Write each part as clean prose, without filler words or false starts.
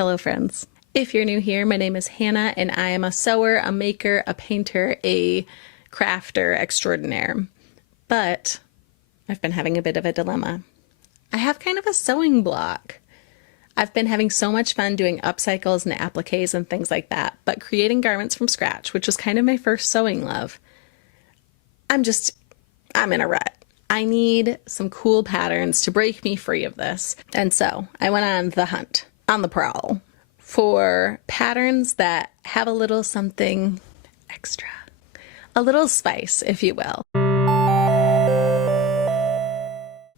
Hello friends. If you're new here, my name is Hannah and I am a sewer, a maker, a painter, a crafter extraordinaire. But I've been having a bit of a dilemma. I have kind of a sewing block. I've been having so much fun doing upcycles and appliques and things like that, but creating garments from scratch, which was kind of my first sewing love, I'm in a rut. I need some cool patterns to break me free of this. And so I went on the hunt, on the prowl, for patterns that have a little something extra, a little spice, if you will.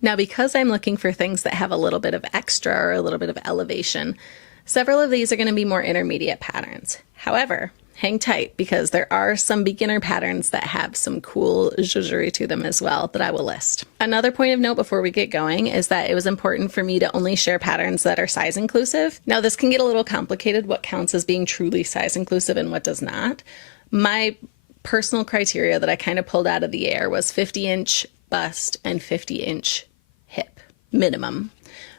Now, because I'm looking for things that have a little bit of extra or a little bit of elevation, several of these are going to be more intermediate patterns. However, hang tight because there are some beginner patterns that have some cool zhuzhery to them as well that I will list. Another point of note before we get going is that it was important for me to only share patterns that are size inclusive. Now, this can get a little complicated, what counts as being truly size inclusive and what does not. My personal criteria that I kind of pulled out of the air was 50-inch bust and 50-inch hip minimum.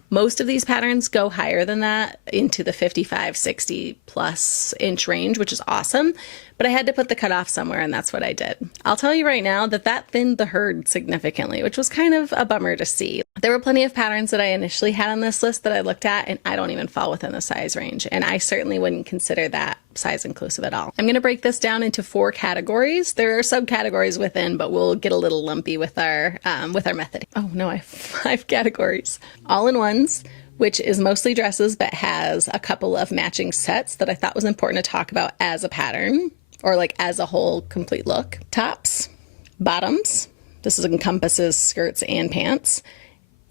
Most of these patterns go higher than that into the 55, 60 plus inch range, which is awesome, but I had to put the cutoff somewhere and that's what I did. I'll tell you right now that that thinned the herd significantly, which was kind of a bummer to see. There were plenty of patterns that I initially had on this list that I looked at and I don't even fall within the size range, and I certainly wouldn't consider that size inclusive at all. I'm going to break this down into 4 categories. There are subcategories within, but we'll get a little lumpy with our method. Oh no, I have 5 categories. All-in-ones, which is mostly dresses but has a couple of matching sets that I thought was important to talk about as a pattern or like as a whole complete look. Tops, bottoms, this encompasses skirts and pants,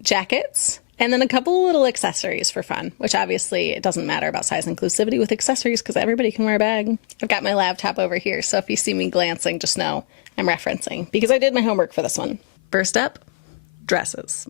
jackets, and then a couple little accessories for fun, which obviously it doesn't matter about size inclusivity with accessories because everybody can wear a bag. I've got my laptop over here, so if you see me glancing, just know I'm referencing because I did my homework for this one. First up, dresses.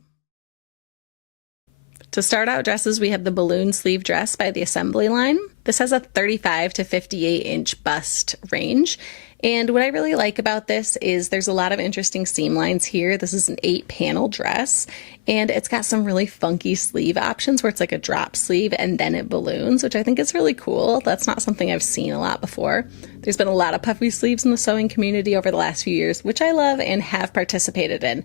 To start out dresses, we have the balloon sleeve dress by the Assembly line. This has a 35 to 58 inch bust range. And what I really like about this is there's a lot of interesting seam lines here. This is an 8-panel dress, and it's got some really funky sleeve options where it's like a drop sleeve and then it balloons, which I think is really cool. That's not something I've seen a lot before. There's been a lot of puffy sleeves in the sewing community over the last few years, which I love and have participated in.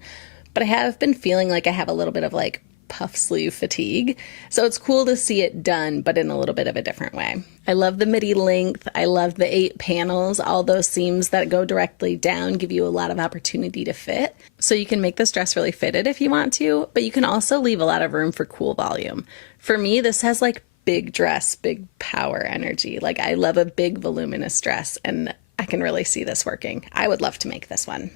But I have been feeling like I have a little bit of like puff sleeve fatigue. So it's cool to see it done, but in a little bit of a different way. I love the midi length. I love the 8 panels. All those seams that go directly down give you a lot of opportunity to fit. So you can make this dress really fitted if you want to, but you can also leave a lot of room for cool volume. For me, this has like big dress, big power energy. Like I love a big voluminous dress and I can really see this working. I would love to make this one.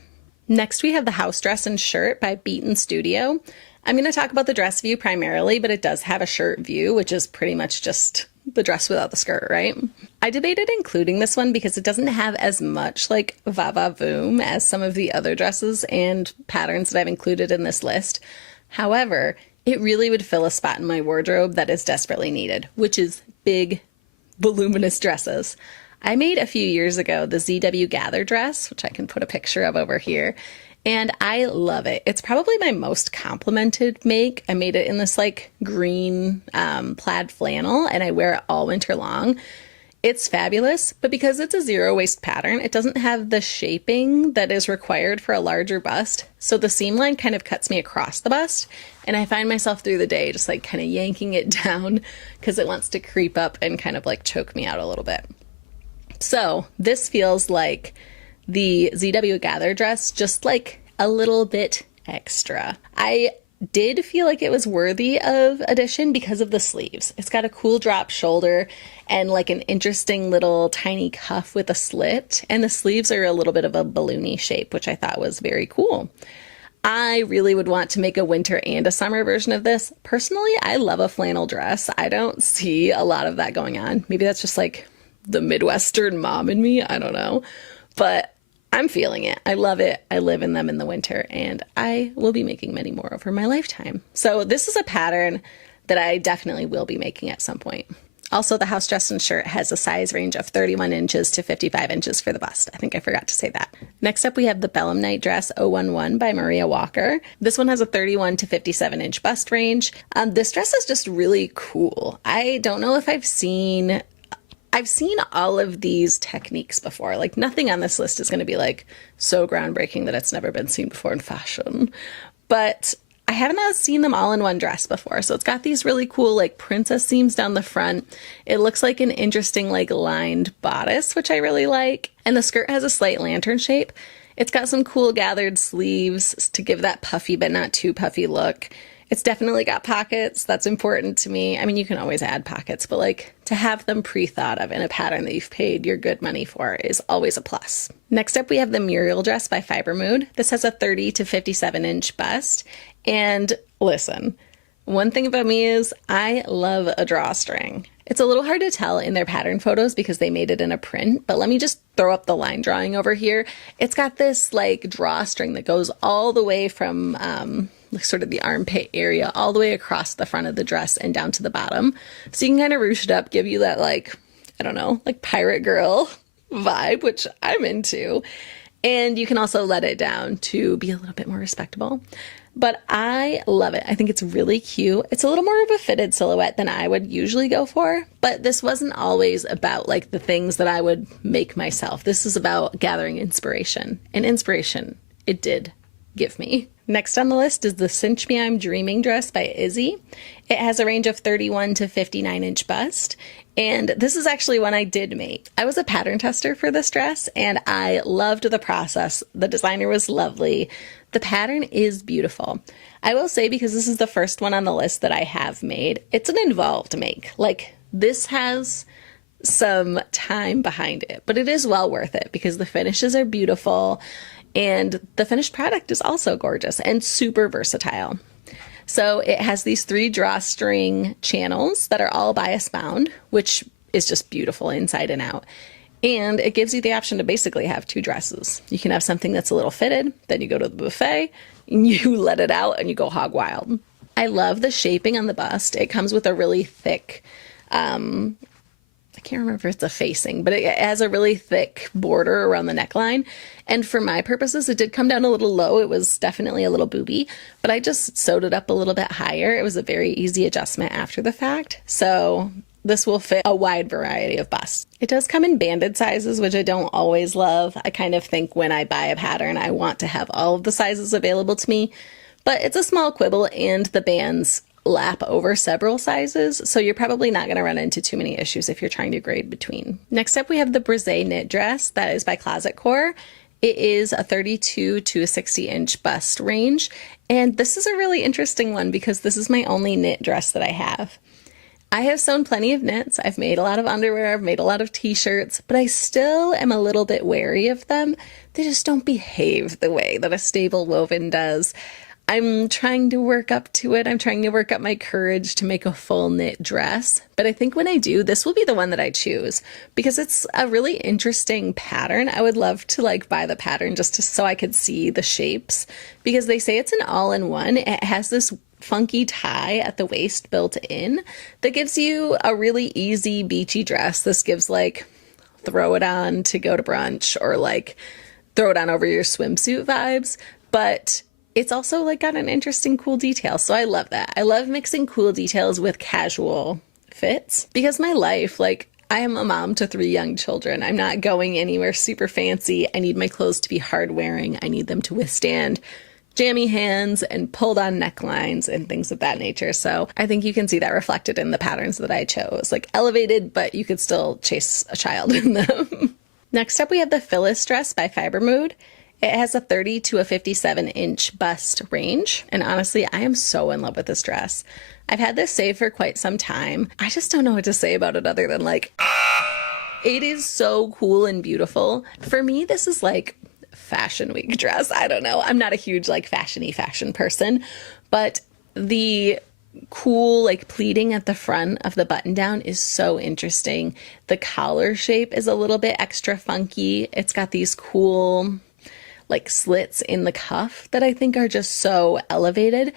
Next, we have the house dress and shirt by Beaton Studio. I'm going to talk about the dress view primarily, but it does have a shirt view, which is pretty much just the dress without the skirt, right? I debated including this one because it doesn't have as much like va-va-voom as some of the other dresses and patterns that I've included in this list. However, it really would fill a spot in my wardrobe that is desperately needed, which is big, voluminous dresses. I made a few years ago the ZW Gather dress, which I can put a picture of over here, and I love it. It's probably my most complimented make. I made it in this like green plaid flannel and I wear it all winter long. It's fabulous, but because it's a zero waist pattern, it doesn't have the shaping that is required for a larger bust. So the seam line kind of cuts me across the bust and I find myself through the day just like kind of yanking it down because it wants to creep up and kind of like choke me out a little bit. So this feels like the ZW Gather dress, just like a little bit extra. I did feel like it was worthy of addition because of the sleeves. It's got a cool drop shoulder and like an interesting little tiny cuff with a slit, and the sleeves are a little bit of a balloony shape, which I thought was very cool. I really would want to make a winter and a summer version of this. Personally, I love a flannel dress. I don't see a lot of that going on. Maybe that's just like the Midwestern mom in me. I don't know. But I'm feeling it. I love it. I live in them in the winter and I will be making many more over my lifetime. So this is a pattern that I definitely will be making at some point. Also, the house dress and shirt has a size range of 31 inches to 55 inches for the bust. I think I forgot to say that. Next up, we have the Belemnite dress 011 by Maria Walker. This one has a 31 to 57 inch bust range. This dress is just really cool. I don't know if I've seen all of these techniques before. Like, nothing on this list is going to be like so groundbreaking that it's never been seen before in fashion. But I haven't seen them all in one dress before. So it's got these really cool like princess seams down the front. It looks like an interesting like lined bodice, which I really like. And the skirt has a slight lantern shape. It's got some cool gathered sleeves to give that puffy but not too puffy look. It's definitely got pockets. That's important to me. I mean, you can always add pockets, but like to have them pre-thought of in a pattern that you've paid your good money for is always a plus. Next up, we have the Muriel dress by Fibre. This has a 30 to 57 inch bust. And listen, one thing about me is I love a drawstring. It's a little hard to tell in their pattern photos because they made it in a print, but let me just throw up the line drawing over here. It's got this like drawstring that goes all the way from like sort of the armpit area all the way across the front of the dress and down to the bottom. So you can kind of ruche it up, give you that like, I don't know, like pirate girl vibe, which I'm into. And you can also let it down to be a little bit more respectable. But I love it. I think it's really cute. It's a little more of a fitted silhouette than I would usually go for, but this wasn't always about like the things that I would make myself. This is about gathering inspiration, and inspiration it did give me. Next on the list is the Cinch Me I'm Dreaming dress by Izzie. It has a range of 31 to 59 inch bust. And this is actually one I did make. I was a pattern tester for this dress and I loved the process. The designer was lovely. The pattern is beautiful. I will say, because this is the first one on the list that I have made, it's an involved make. Like, this has some time behind it, but it is well worth it because the finishes are beautiful and the finished product is also gorgeous and super versatile. So it has these 3 drawstring channels that are all bias bound, which is just beautiful inside and out. And it gives you the option to basically have 2 dresses. You can have something that's a little fitted, then you go to the buffet, and you let it out and you go hog wild. I love the shaping on the bust. It comes with a really thick, I can't remember if it's a facing, but it has a really thick border around the neckline. And for my purposes, it did come down a little low. It was definitely a little booby, but I just sewed it up a little bit higher. It was a very easy adjustment after the fact. So this will fit a wide variety of busts. It does come in banded sizes, which I don't always love. I kind of think when I buy a pattern, I want to have all of the sizes available to me, but it's a small quibble and the bands lap over several sizes, so you're probably not going to run into too many issues if you're trying to grade between. Next up, we have the Brise knit dress that is by Closet Core. It is a 32 to a 60 inch bust range, and this is a really interesting one because this is my only knit dress that I have. I have sewn plenty of knits. I've made a lot of underwear, I've made a lot of t-shirts, but I still am a little bit wary of them. They just don't behave the way that a stable woven does. I'm trying to work up to it. I'm trying to work up my courage to make a full knit dress. But I think when I do, this will be the one that I choose because it's a really interesting pattern. I would love to like buy the pattern just so I could see the shapes because they say it's an all-in-one. It has this funky tie at the waist built in that gives you a really easy beachy dress. This gives like throw it on to go to brunch or like throw it on over your swimsuit vibes. But it's also like got an interesting cool detail. So I love that. I love mixing cool details with casual fits because my life, like I am a mom to 3 young children. I'm not going anywhere super fancy. I need my clothes to be hard wearing. I need them to withstand jammy hands and pulled on necklines and things of that nature. So I think you can see that reflected in the patterns that I chose, like elevated, but you could still chase a child in them. Next up, we have the Phyllis dress by Fibre. It has a 30 to a 57 inch bust range. And honestly, I am so in love with this dress. I've had this saved for quite some time. I just don't know what to say about it other than like, it is so cool and beautiful. For me, this is like fashion week dress. I don't know. I'm not a huge like fashion-y fashion person, but the cool like pleating at the front of the button down is so interesting. The collar shape is a little bit extra funky. It's got these cool like slits in the cuff that I think are just so elevated.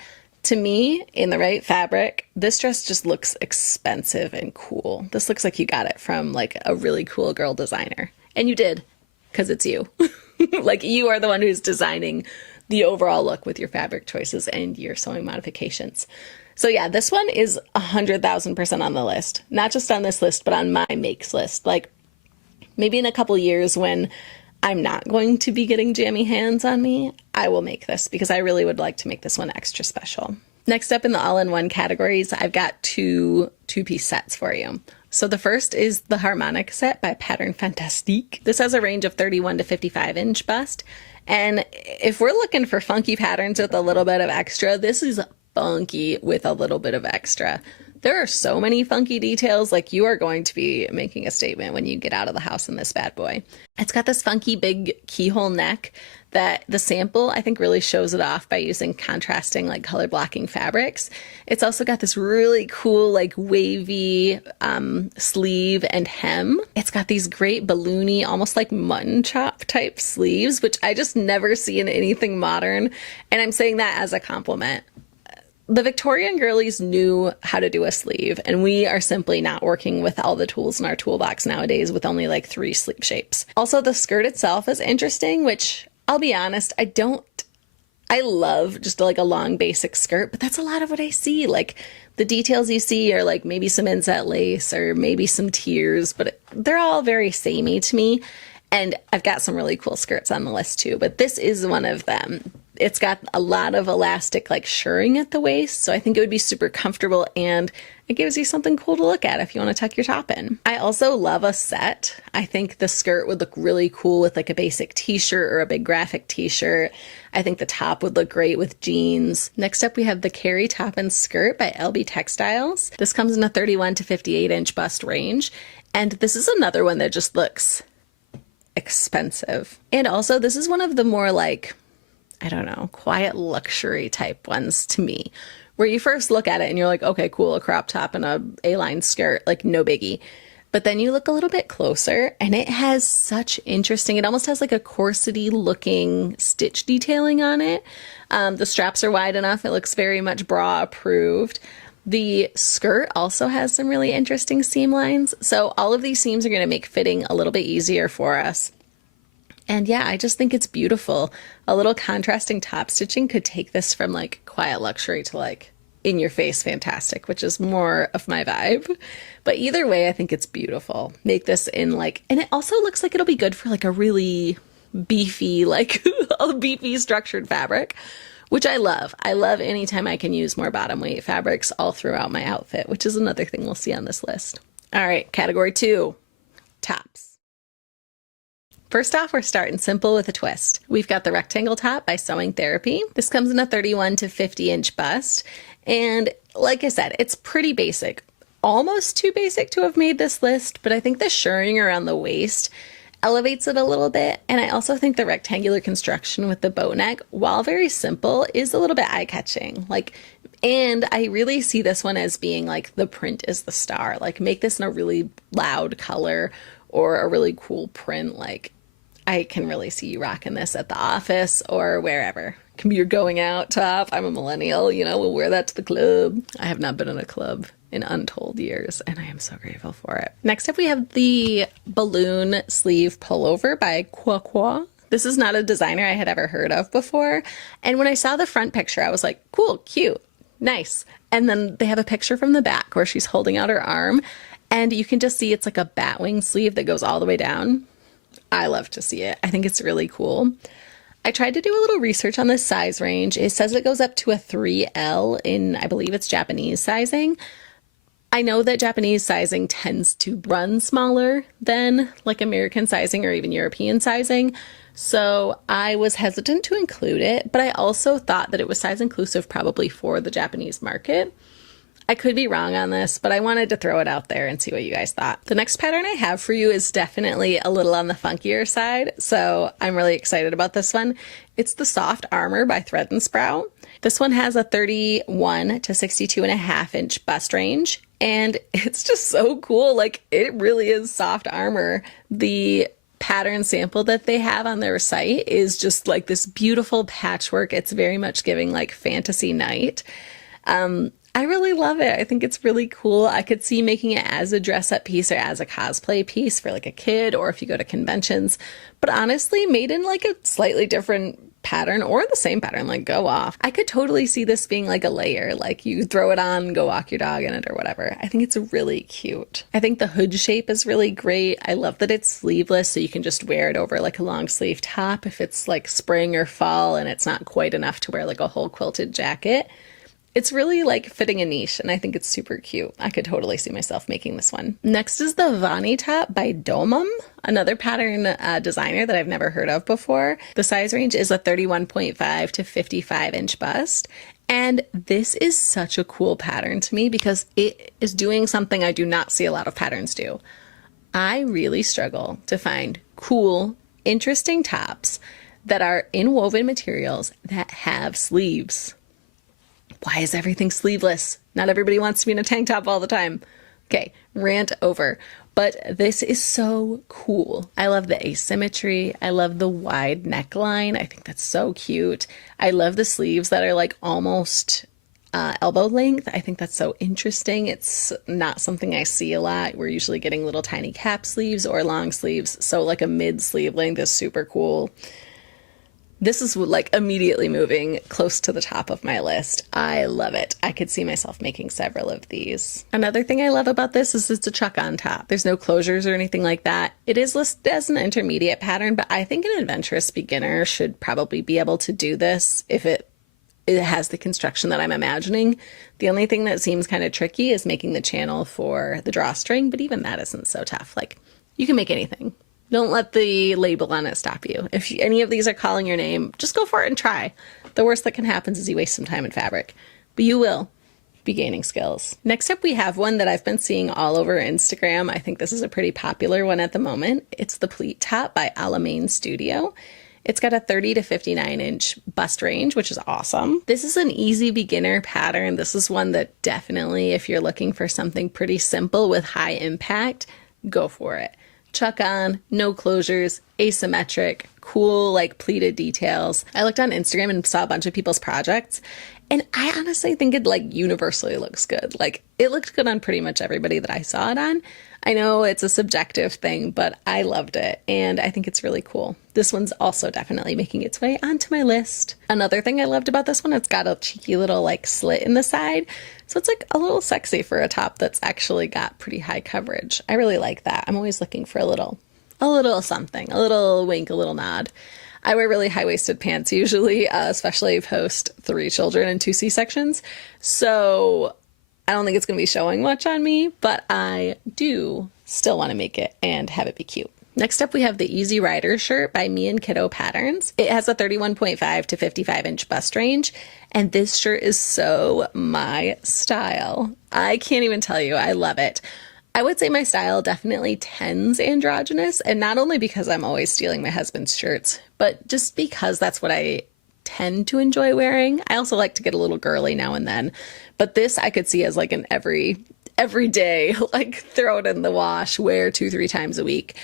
To me, in the right fabric, this dress just looks expensive and cool. This looks like you got it from like a really cool girl designer. And you did, because it's you. Like you are the one who's designing the overall look with your fabric choices and your sewing modifications. So yeah, this one is 100,000% on the list. Not just on this list, but on my makes list. Like maybe in a couple years when I'm not going to be getting jammy hands on me, I will make this because I really would like to make this one extra special. Next up in the all-in-one categories, I've got two-piece sets for you. So the first is the Harmonic set by Pattern Fantastique. This has a range of 31 to 55 inch bust. And if we're looking for funky patterns with a little bit of extra, this is funky with a little bit of extra. There are so many funky details, like you are going to be making a statement when you get out of the house in this bad boy. It's got this funky big keyhole neck that the sample I think really shows it off by using contrasting like color blocking fabrics. It's also got this really cool like wavy sleeve and hem. It's got these great balloony, almost like mutton chop type sleeves, which I just never see in anything modern. And I'm saying that as a compliment. The Victorian girlies knew how to do a sleeve, and we are simply not working with all the tools in our toolbox nowadays with only like 3 sleeve shapes. Also, the skirt itself is interesting, which I'll be honest, I love just like a long basic skirt, but that's a lot of what I see. Like the details you see are like maybe some inset lace or maybe some tiers, but they're all very samey to me. And I've got some really cool skirts on the list too, but this is one of them. It's got a lot of elastic like shirring at the waist, so I think it would be super comfortable and it gives you something cool to look at if you want to tuck your top in. I also love a set. I think the skirt would look really cool with like a basic t-shirt or a big graphic t-shirt. I think the top would look great with jeans. Next up we have the Carey top and skirt by Elbe Textiles. This comes in a 31 to 58 inch bust range, and this is another one that just looks expensive. And also this is one of the more like, I don't know, quiet luxury type ones to me, where you first look at it and you're like, okay, cool, a crop top and a A-line skirt, like no biggie. But then you look a little bit closer and it has such interesting, it almost has like a corsety looking stitch detailing on it. The straps are wide enough. It looks very much bra approved. The skirt also has some really interesting seam lines. So all of these seams are going to make fitting a little bit easier for us. And yeah, I just think it's beautiful. A little contrasting top stitching could take this from like quiet luxury to like in your face fantastic, which is more of my vibe. But either way, I think it's beautiful. Make this in like, and it also looks like it'll be good for like a really beefy, like a beefy structured fabric, which I love. I love anytime I can use more bottom weight fabrics all throughout my outfit, which is another thing we'll see on this list. All right, category 2, tops. First off, we're starting simple with a twist. We've got the rectangle top by Sewing Therapy. This comes in a 31 to 50 inch bust. And like I said, it's pretty basic. Almost too basic to have made this list, but I think the shirring around the waist elevates it a little bit. And I also think the rectangular construction with the boat neck, while very simple, is a little bit eye-catching. And I really see this one as being like the print is the star. Like make this in a really loud color or a really cool print. Like I can really see you rocking this at the office or wherever. You're going out top. I'm a millennial, you know, we'll wear that to the club. I have not been in a club in untold years, and I am so grateful for it. Next up, we have the Balloon Sleeve Pullover by Quoi. This is not a designer I had ever heard of before. And when I saw the front picture, I was like, cool, cute, nice. And then they have a picture from the back where she's holding out her arm, and you can just see it's like a batwing sleeve that goes all the way down. I love to see it. I think it's really cool. I tried to do a little research on this size range. It says it goes up to a 3L in, I believe it's Japanese sizing. I know that Japanese sizing tends to run smaller than like American sizing or even European sizing. So I was hesitant to include it, but I also thought that it was size inclusive probably for the Japanese market. I could be wrong on this, but I wanted to throw it out there and see what you guys thought. The next pattern I have for you is definitely a little on the funkier side, so I'm really excited about this one. It's the Soft Armour by Thread and Sprout. This one has a 31 to 62.5 inch bust range, and it's just so cool. Like, it really is soft armor. The pattern sample that they have on their site is just like this beautiful patchwork. It's very much giving like fantasy night. I really love it. I think it's really cool. I could see making it as a dress-up piece or as a cosplay piece for like a kid or if you go to conventions. But honestly, made in like a slightly different pattern or the same pattern, like go off. I could totally see this being like a layer, like you throw it on, go walk your dog in it or whatever. I think it's really cute. I think the hood shape is really great. I love that it's sleeveless, so you can just wear it over like a long sleeve top if it's like spring or fall and it's not quite enough to wear like a whole quilted jacket. It's really like fitting a niche and I think it's super cute. I could totally see myself making this one. Next is the Vanni top by Domum, another pattern designer that I've never heard of before. The size range is a 31.5 to 55 inch bust. And this is such a cool pattern to me because it is doing something I do not see a lot of patterns do. I really struggle to find cool, interesting tops that are in woven materials that have sleeves. Why is everything sleeveless? Not everybody wants to be in a tank top all the time. Okay, rant over. But this is so cool. I love the asymmetry. I love the wide neckline. I think that's so cute. I love the sleeves that are like almost elbow length. I think that's so interesting. It's not something I see a lot. We're usually getting little tiny cap sleeves or long sleeves. So like a mid sleeve length is super cool. This is like immediately moving close to the top of my list. I love it. I could see myself making several of these. Another thing I love about this is it's a chuck on top. There's no closures or anything like that. It is listed as an intermediate pattern, but I think an adventurous beginner should probably be able to do this if it has the construction that I'm imagining. The only thing that seems kind of tricky is making the channel for the drawstring, but even that isn't so tough. Like, you can make anything. Don't let the label on it stop you. If any of these are calling your name, just go for it and try. The worst that can happen is you waste some time in fabric, but you will be gaining skills. Next up, we have one that I've been seeing all over Instagram. I think this is a pretty popular one at the moment. It's the Pleat top by Alamain Studio. It's got a 30 to 59 inch bust range, which is awesome. This is an easy beginner pattern. This is one that definitely, if you're looking for something pretty simple with high impact, go for it. Chuck on, no closures, asymmetric, cool like pleated details. I looked on Instagram and saw a bunch of people's projects, and I honestly think it like universally looks good. Like, it looked good on pretty much everybody that I saw it on. I know it's a subjective thing, but I loved it and I think it's really cool. This one's also definitely making its way onto my list. Another thing I loved about this one, it's got a cheeky little like slit in the side. So it's like a little sexy for a top that's actually got pretty high coverage. I really like that. I'm always looking for a little something, a little wink, a little nod. I wear really high-waisted pants usually, especially post 3 children and 2 C-sections. So I don't think it's going to be showing much on me, but I do still want to make it and have it be cute. Next up, we have the Easy Rider shirt by me and Kiddo Patterns. It has a 31.5 to 55 inch bust range, and this shirt is so my style. I can't even tell you, I love it. I would say my style definitely tends androgynous, and not only because I'm always stealing my husband's shirts, but just because that's what I tend to enjoy wearing. I also like to get a little girly now and then, but this I could see as like an every day, like throw it in the wash, wear 2-3 times a week.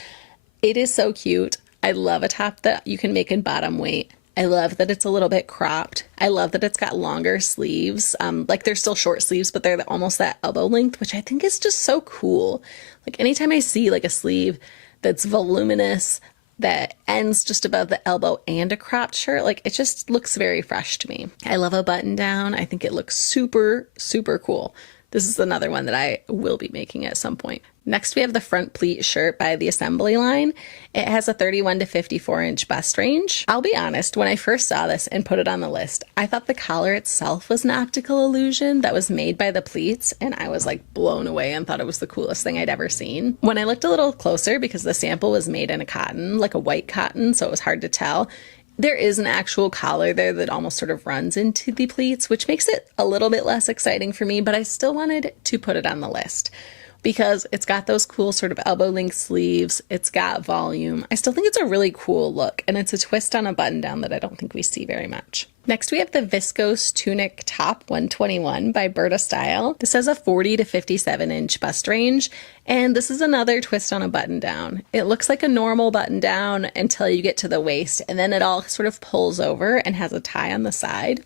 It is so cute. I love a top that you can make in bottom weight. I love that it's a little bit cropped. I love that it's got longer sleeves. Like they're still short sleeves, but they're almost that elbow length, which I think is just so cool. Like anytime I see like a sleeve that's voluminous, that ends just above the elbow and a cropped shirt, like it just looks very fresh to me. I love a button down. I think it looks super, super cool. This is another one that I will be making at some point. Next, we have the front pleat shirt by the Assembly line. It has a 31 to 54 inch bust range. I'll be honest, when I first saw this and put it on the list, I thought the collar itself was an optical illusion that was made by the pleats, and I was like blown away and thought it was the coolest thing I'd ever seen. When I looked a little closer, because the sample was made in a cotton, like a white cotton, so it was hard to tell, there is an actual collar there that almost sort of runs into the pleats, which makes it a little bit less exciting for me, but I still wanted to put it on the list because it's got those cool sort of elbow length sleeves. It's got volume. I still think it's a really cool look, and it's a twist on a button down that I don't think we see very much. Next, we have the Viscose Tunic Top 121 by Burda Style. This has a 40 to 57 inch bust range, and this is another twist on a button down. It looks like a normal button down until you get to the waist, and then it all sort of pulls over and has a tie on the side.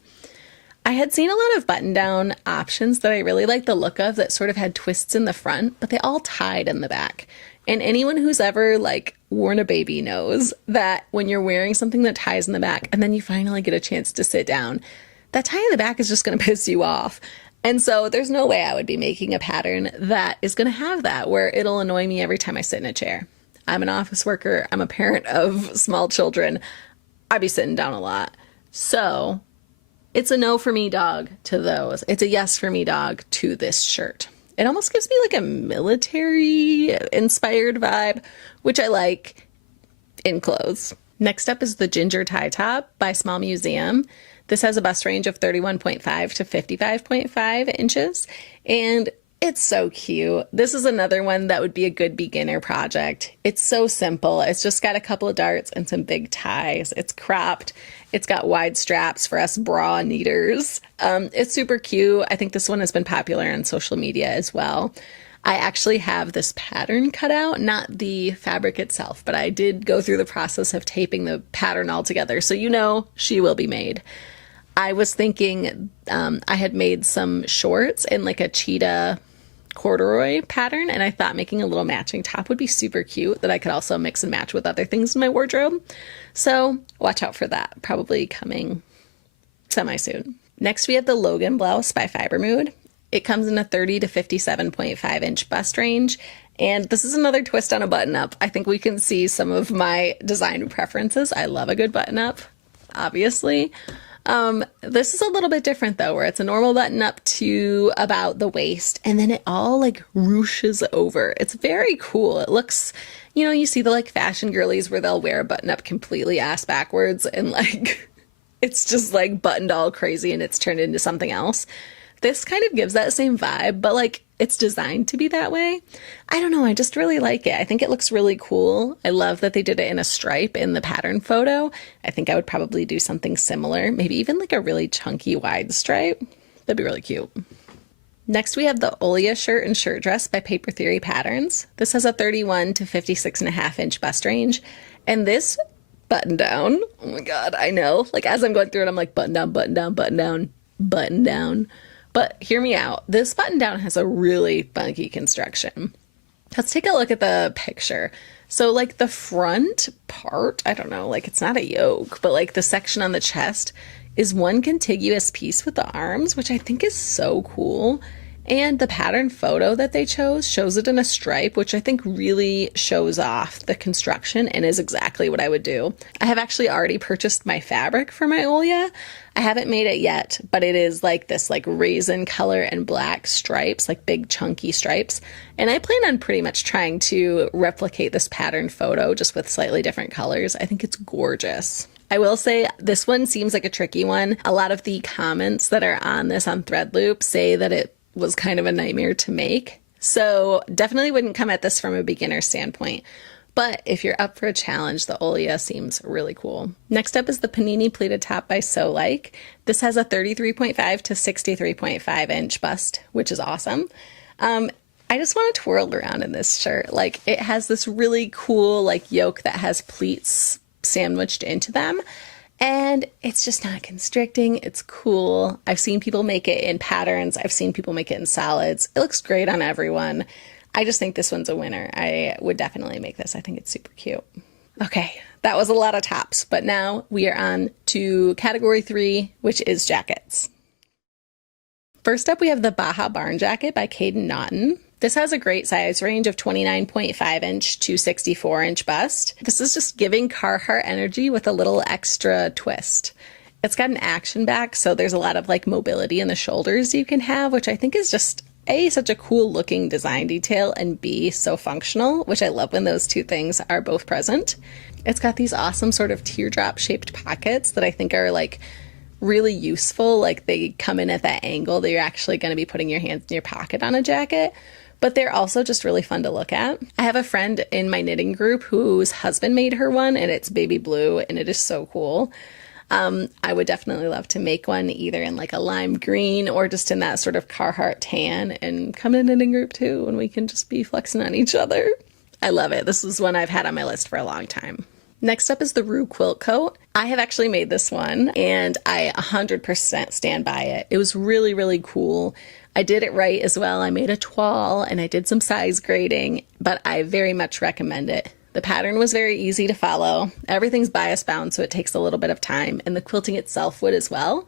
I had seen a lot of button-down options that I really liked the look of that sort of had twists in the front, but they all tied in the back. And anyone who's ever like worn a baby knows that when you're wearing something that ties in the back and then you finally get a chance to sit down, that tie in the back is just going to piss you off. And so there's no way I would be making a pattern that is going to have that, where it'll annoy me every time I sit in a chair. I'm an office worker. I'm a parent of small children. I'd be sitting down a lot. So it's a no for me, dog, to those. It's a yes for me, dog, to this shirt. It almost gives me like a military inspired vibe, which I like in clothes. Next up is the Ginger Tie Top by Small Museum. This has a bust range of 31.5 to 55.5 inches, and it's so cute. This is another one that would be a good beginner project. It's so simple. It's just got a couple of darts and some big ties. It's cropped. It's got wide straps for us bra neaters. It's super cute. I think this one has been popular on social media as well. I actually have this pattern cut out, not the fabric itself, but I did go through the process of taping the pattern all together. So you know she will be made. I was thinking I had made some shorts in like a cheetah corduroy pattern, and I thought making a little matching top would be super cute that I could also mix and match with other things in my wardrobe. So watch out for that, probably coming semi-soon. Next we have the Logan blouse by Fibre. It comes in a 30 to 57.5 inch bust range, and this is another twist on a button-up. I think we can see some of my design preferences. I love a good button-up, obviously. This is a little bit different though, where it's a normal button up to about the waist and then it all like ruches over. It's very cool. It looks, you know, you see the like fashion girlies where they'll wear a button up completely ass backwards and like it's just like buttoned all crazy and it's turned into something else. This kind of gives that same vibe, but like it's designed to be that way. I don't know, I just really like it. I think it looks really cool. I love that they did it in a stripe in the pattern photo. I think I would probably do something similar, maybe even like a really chunky wide stripe. That'd be really cute. Next we have the Olia shirt and shirt dress by Paper Theory Patterns. This has a 31 to 56.5 inch bust range, and this button down, oh my god, I know, like as I'm going through it I'm like button down, button down, button down, button down. But hear me out. This button down has a really funky construction. Let's take a look at the picture. So like the front part, I don't know, like it's not a yoke, but like the section on the chest is one contiguous piece with the arms, which I think is so cool. And the pattern photo that they chose shows it in a stripe, which I think really shows off the construction and is exactly what I would do. I have actually already purchased my fabric for my Olia. I haven't made it yet, but it is like this like raisin color and black stripes, like big chunky stripes. And I plan on pretty much trying to replicate this pattern photo just with slightly different colors. I think it's gorgeous. I will say this one seems like a tricky one. A lot of the comments that are on this on Threadloop say that it was kind of a nightmare to make. So definitely wouldn't come at this from a beginner standpoint. But if you're up for a challenge, the Olia seems really cool. Next up is the Panini pleated top by So Like. This has a 33.5 to 63.5 inch bust, which is awesome. I just want to twirl around in this shirt. Like it has this really cool like yoke that has pleats sandwiched into them. And it's just not constricting. It's cool. I've seen people make it in patterns. I've seen people make it in solids. It looks great on everyone. I just think this one's a winner. I would definitely make this. I think it's super cute. Okay, that was a lot of tops, but now we are on to category 3, which is jackets. First up, we have the Baja Barn Jacket by Caden Naughton. This has a great size range of 29.5 inch to 64 inch bust. This is just giving Carhartt energy with a little extra twist. It's got an action back, so there's a lot of like mobility in the shoulders you can have, which I think is just A, such a cool looking design detail, and B, so functional, which I love when those two things are both present. It's got these awesome sort of teardrop shaped pockets that I think are like really useful. Like they come in at that angle that you're actually going to be putting your hands in your pocket on a jacket. But they're also just really fun to look at. I have a friend in my knitting group whose husband made her one, and it's baby blue, and it is so cool. I would definitely love to make one either in like a lime green or just in that sort of Carhartt tan, and come to knitting group too, and we can just be flexing on each other. I love it. This is one I've had on my list for a long time. Next up is the Rue quilt coat. I have actually made this one and I 100% stand by it. It was really, really cool. I did it right as well. I made a toile and I did some size grading, but I very much recommend it. The pattern was very easy to follow. Everything's bias bound, so it takes a little bit of time, and the quilting itself would as well.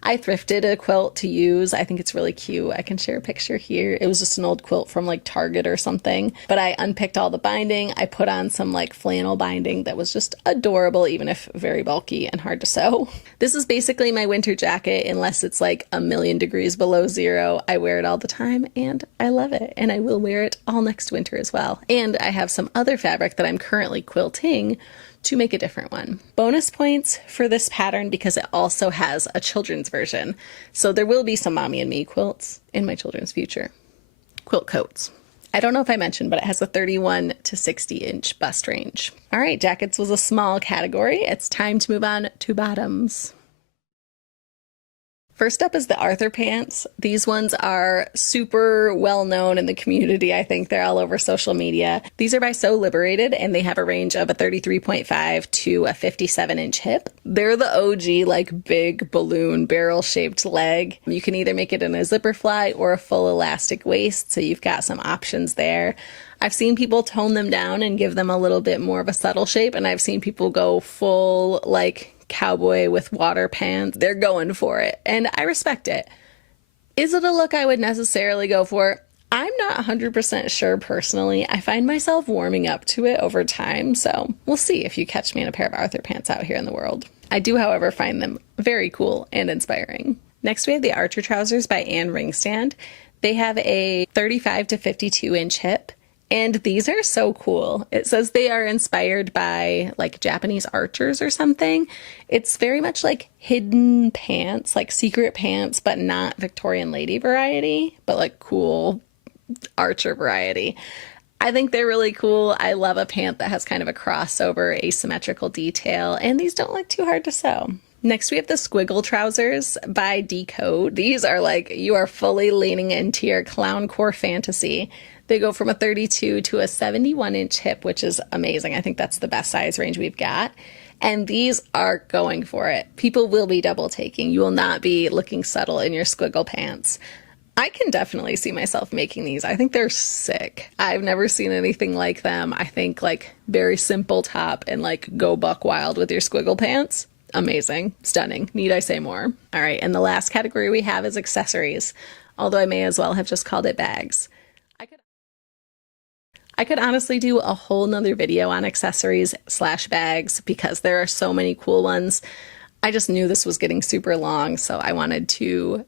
I thrifted a quilt to use. I think it's really cute. I can share a picture here. It was just an old quilt from like Target or something, but I unpicked all the binding. I put on some like flannel binding that was just adorable, even if very bulky and hard to sew. This is basically my winter jacket, unless it's like 1,000,000 degrees below zero. I wear it all the time and I love it, and I will wear it all next winter as well. And I have some other fabric that I'm currently quilting to make a different one. Bonus points for this pattern because it also has a children's version. So there will be some mommy and me quilts in my children's future. Quilt coats. I don't know if I mentioned, but it has a 31 to 60 inch bust range. All right, jackets was a small category. It's time to move on to bottoms. First up is the Arthur pants. These ones are super well known in the community. I think they're all over social media. These are by So Liberated, and they have a range of a 33.5 to a 57-inch hip. They're the OG, like big balloon barrel-shaped leg. You can either make it in a zipper fly or a full elastic waist, so you've got some options there. I've seen people tone them down and give them a little bit more of a subtle shape, and I've seen people go full, like, cowboy with water pants. They're going for it, and I respect it. Is it a look I would necessarily go for? I'm not 100% sure personally. I find myself warming up to it over time, so we'll see if you catch me in a pair of Arthur pants out here in the world. I do, however, find them very cool and inspiring. Next, we have the Archer trousers by Anne Ringstand. They have a 35 to 52 inch hip. And these are so cool. It says they are inspired by like Japanese archers or something. It's very much like hidden pants, like secret pants, but not Victorian lady variety, but like cool archer variety. I think they're really cool. I love a pant that has kind of a crossover asymmetrical detail, and these don't look too hard to sew. Next, we have the Squiggle trousers by Decode. These are like, you are fully leaning into your clown core fantasy. They go from a 32 to a 71-inch hip, which is amazing. I think that's the best size range we've got. And these are going for it. People will be double taking. You will not be looking subtle in your squiggle pants. I can definitely see myself making these. I think they're sick. I've never seen anything like them. I think like very simple top and like go buck wild with your squiggle pants. Amazing. Stunning. Need I say more? All right, and the last category we have is accessories, although I may as well have just called it bags. I could honestly do a whole nother video on accessories / bags because there are so many cool ones. I just knew this was getting super long, so I wanted to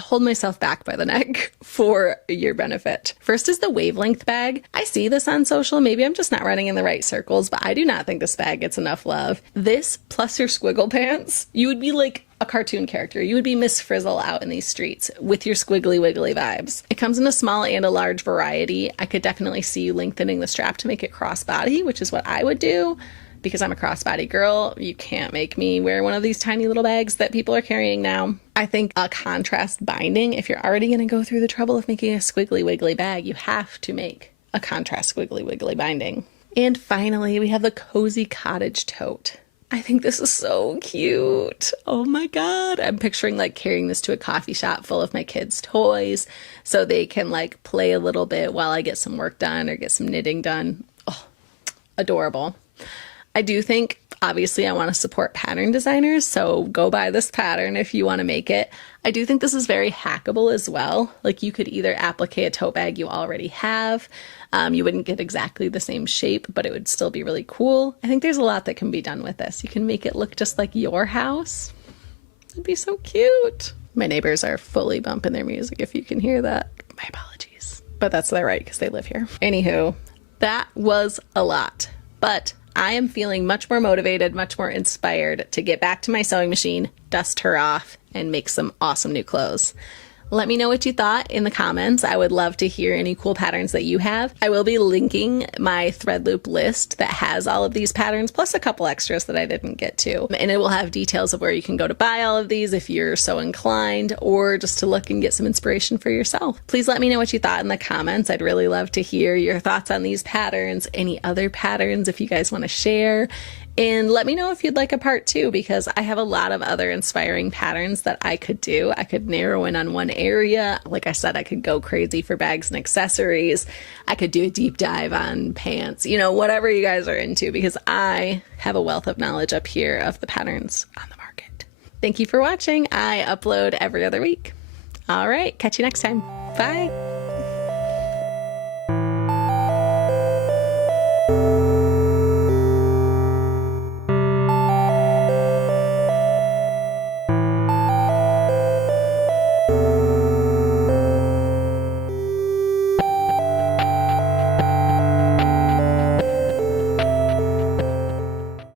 hold myself back by the neck for your benefit. First is the wavelength bag. I see this on social. Maybe I'm just not running in the right circles, but I do not think this bag gets enough love. This plus your squiggle pants, you would be like a cartoon character. You would be Miss Frizzle out in these streets with your squiggly wiggly vibes. It comes in a small and a large variety. I could definitely see you lengthening the strap to make it crossbody, which is what I would do. Because I'm a crossbody girl, you can't make me wear one of these tiny little bags that people are carrying now. I think a contrast binding, if you're already going to go through the trouble of making a squiggly wiggly bag, you have to make a contrast squiggly wiggly binding. And finally, we have the Cozy Cottage tote. I think this is so cute. Oh my God. I'm picturing like carrying this to a coffee shop full of my kids' toys so they can like play a little bit while I get some work done or get some knitting done. Oh, adorable. I do think, obviously, I want to support pattern designers, so go buy this pattern if you want to make it. I do think this is very hackable as well. Like, you could either applique a tote bag you already have. You wouldn't get exactly the same shape, but it would still be really cool. I think there's a lot that can be done with this. You can make it look just like your house. It'd be so cute. My neighbors are fully bumping their music, if you can hear that. My apologies. But that's their right, because they live here. Anywho, that was a lot. But I am feeling much more motivated, much more inspired to get back to my sewing machine, dust her off, and make some awesome new clothes. Let me know what you thought in the comments. I would love to hear any cool patterns that you have. I will be linking my Threadloop list that has all of these patterns, plus a couple extras that I didn't get to. And it will have details of where you can go to buy all of these if you're so inclined, or just to look and get some inspiration for yourself. Please let me know what you thought in the comments. I'd really love to hear your thoughts on these patterns, any other patterns if you guys want to share. And let me know if you'd like a part 2, because I have a lot of other inspiring patterns that I could do. I could narrow in on one area. Like I said, I could go crazy for bags and accessories. I could do a deep dive on pants, you know, whatever you guys are into, because I have a wealth of knowledge up here of the patterns on the market. Thank you for watching. I upload every other week. All right, catch you next time. Bye.